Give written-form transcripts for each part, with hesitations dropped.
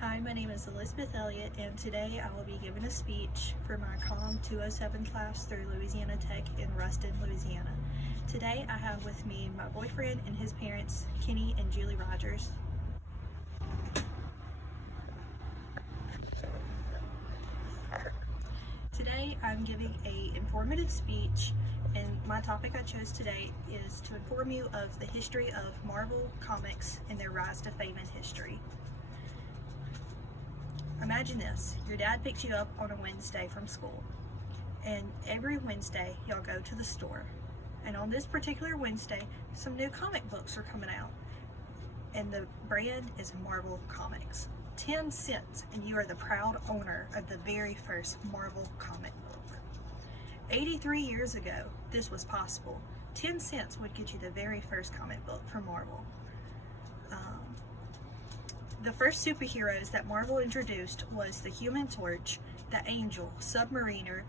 Hi, my name is Elizabeth Elliott, and today I will be giving a speech for my Comm 207 class through Louisiana Tech in Ruston, Louisiana. Today I have with me my boyfriend and his parents, Kenny and Julie Rogers. Today I'm giving an informative speech, and my topic I chose today is to inform you of the history of Marvel Comics and their rise to fame and history. Imagine this, your dad picks you up on a Wednesday from school, and every Wednesday y'all go to the store, and on this particular Wednesday some new comic books are coming out, and the brand is Marvel Comics. 10 cents and you are the proud owner of the very first Marvel comic book. 83 years ago this was possible. 10 cents would get you the very first comic book from Marvel. The first superheroes that Marvel introduced was the Human Torch, the Angel, Submariner,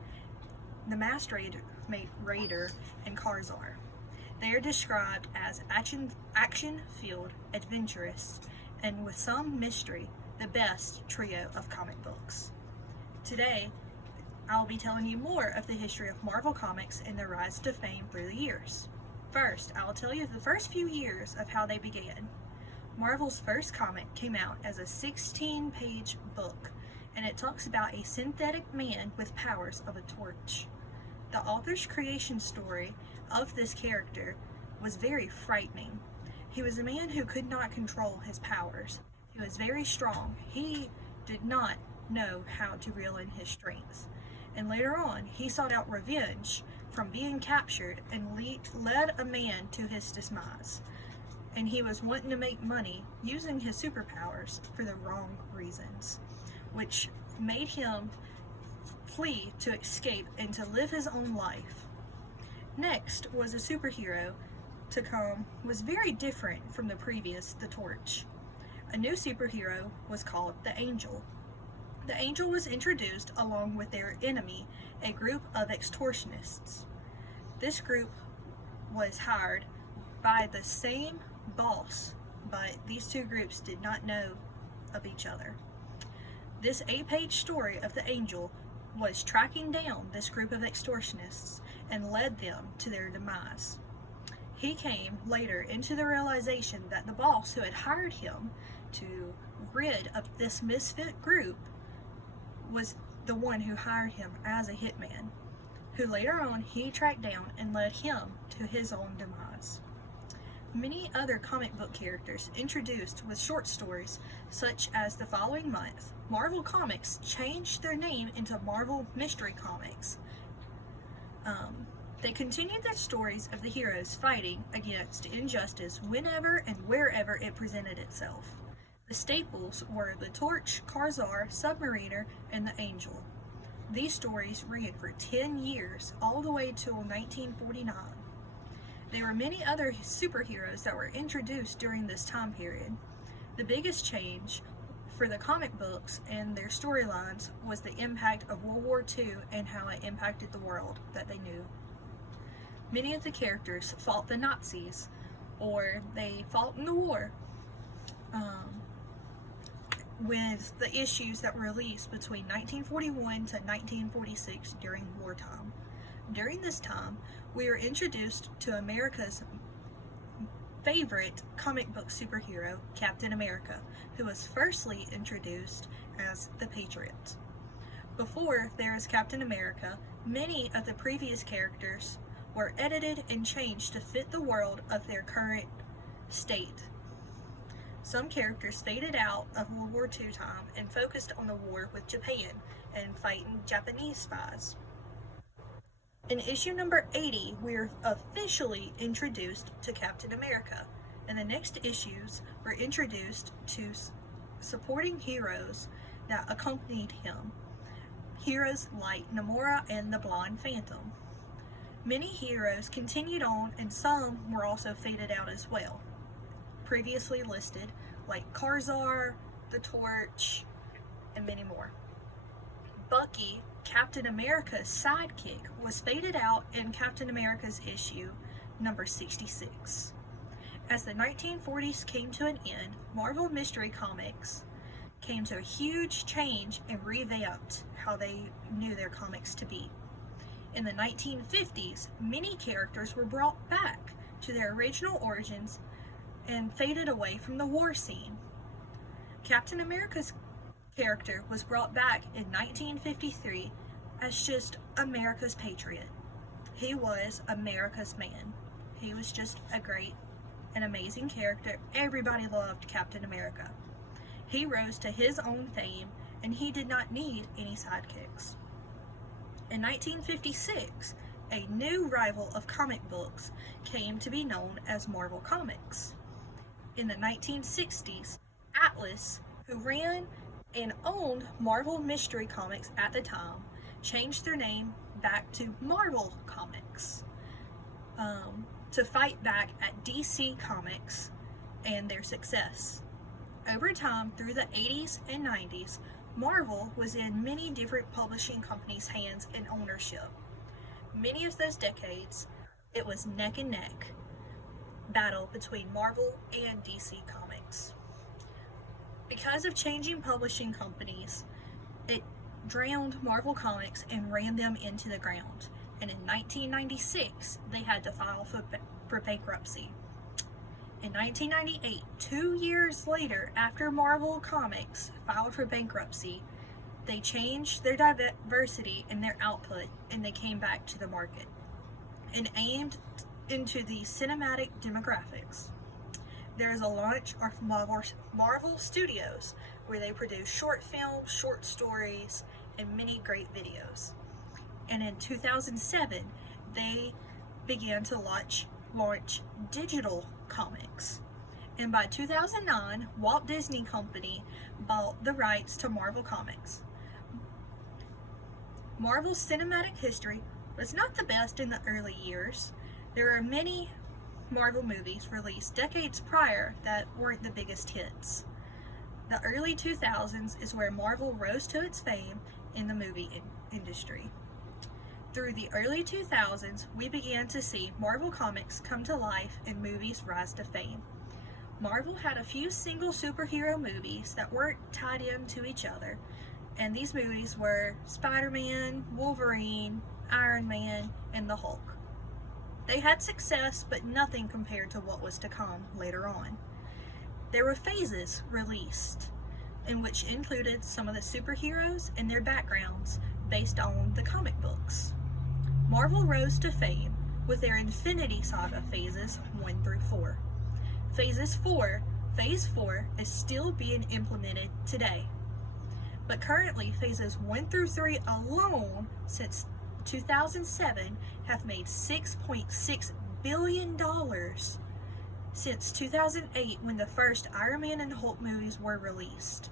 the Masked Raider, and Karzar. They are described as action-filled, adventurous, and with some mystery, the best trio of comic books. Today, I'll be telling you more of the history of Marvel Comics and their rise to fame through the years. First, I'll tell you the first few years of how they began. Marvel's first comic came out as a 16-page book, and it talks about a synthetic man with powers of a torch. The author's creation story of this character was very frightening. He was a man who could not control his powers. He was very strong. He did not know how to reel in his strength. And later on, he sought out revenge from being captured and led a man to his demise. And he was wanting to make money using his superpowers for the wrong reasons, which made him flee to escape and to live his own life. Next was a superhero to come was very different from the previous, the Torch. A new superhero was called the Angel. The Angel was introduced along with their enemy, a group of extortionists. This group was hired by the same boss, but these two groups did not know of each other. This 8-page story of the Angel was tracking down this group of extortionists and led them to their demise. He came later into the realization that the boss who had hired him to rid of this misfit group was the one who hired him as a hitman, who later on he tracked down and led him to his own demise. Many other comic book characters introduced with short stories, such as the following month, Marvel Comics changed their name into Marvel Mystery Comics. They continued their stories of the heroes fighting against injustice whenever and wherever it presented itself. The staples were the Torch, Karzar, Submariner, and the Angel. These stories ran for 10 years, all the way till 1949. There were many other superheroes that were introduced during this time period. The biggest change for the comic books and their storylines was the impact of World War II and how it impacted the world that they knew. Many of the characters fought the Nazis, or they fought in the war with the issues that were released between 1941 to 1946 during wartime. During this time, we were introduced to America's favorite comic book superhero, Captain America, who was firstly introduced as the Patriot. Before there was Captain America, many of the previous characters were edited and changed to fit the world of their current state. Some characters faded out of World War II time and focused on the war with Japan and fighting Japanese spies. In issue number 80, we're officially introduced to Captain America, and the next issues were introduced to supporting heroes that accompanied him, heroes like Namora and the Blonde Phantom. Many heroes continued on, and some were also faded out as well, previously listed, like Karzar, the Torch, and many more. Bucky, Captain America's sidekick, was faded out in Captain America's issue number 66. As the 1940s came to an end, Marvel Mystery Comics came to a huge change and revamped how they knew their comics to be. In the 1950s, many characters were brought back to their original origins and faded away from the war scene. Captain America's character was brought back in 1953 as just America's patriot. He was America's man. He was just a great and amazing character. Everybody loved Captain America. He rose to his own fame, and he did not need any sidekicks. In 1956, a new rival of comic books came to be known as Marvel Comics. In the 1960s, Atlas, who ran and owned Marvel Mystery Comics at the time, changed their name back to Marvel Comics to fight back at DC Comics and their success. Over time, through the 80s and 90s, Marvel was in many different publishing companies' hands and ownership. Many of those decades, it was neck and neck battle between Marvel and DC Comics. Because of changing publishing companies, it drowned Marvel Comics and ran them into the ground. And in 1996, they had to file for bankruptcy. In 1998, 2 years later, after Marvel Comics filed for bankruptcy, they changed their diversity in their output and they came back to the market and aimed into the cinematic demographics. There is a launch of Marvel Studios where they produce short films, short stories, and many great videos. And in 2007, they began to launch digital comics. And by 2009, Walt Disney Company bought the rights to Marvel Comics. Marvel's cinematic history was not the best in the early years. There are many Marvel movies released decades prior that weren't the biggest hits. The early 2000s is where Marvel rose to its fame in the movie industry. Through the early 2000s, we began to see Marvel Comics come to life and movies rise to fame. Marvel had a few single superhero movies that weren't tied into each other, and these movies were Spider-Man, Wolverine, Iron Man, and the Hulk. They had success, but nothing compared to what was to come later on. There were phases released, in which included some of the superheroes and their backgrounds based on the comic books. Marvel rose to fame with their Infinity Saga phases 1 through 4. Phase 4 is still being implemented today. But currently, phases 1 through 3 alone, since 2007, have made $6.6 billion since 2008 when the first Iron Man and Hulk movies were released.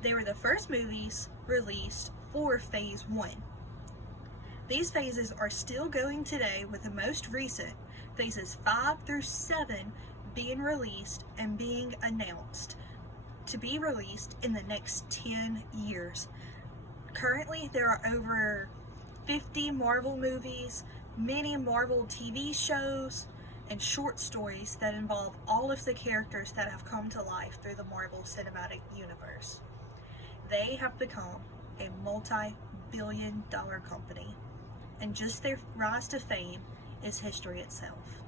They were the first movies released for Phase 1. These phases are still going today, with the most recent, Phases 5 through 7, being released and being announced to be released in the next 10 years. Currently, there are over 50 Marvel movies, many Marvel TV shows, and short stories that involve all of the characters that have come to life through the Marvel Cinematic Universe. They have become a multi-billion-dollar company, and just their rise to fame is history itself.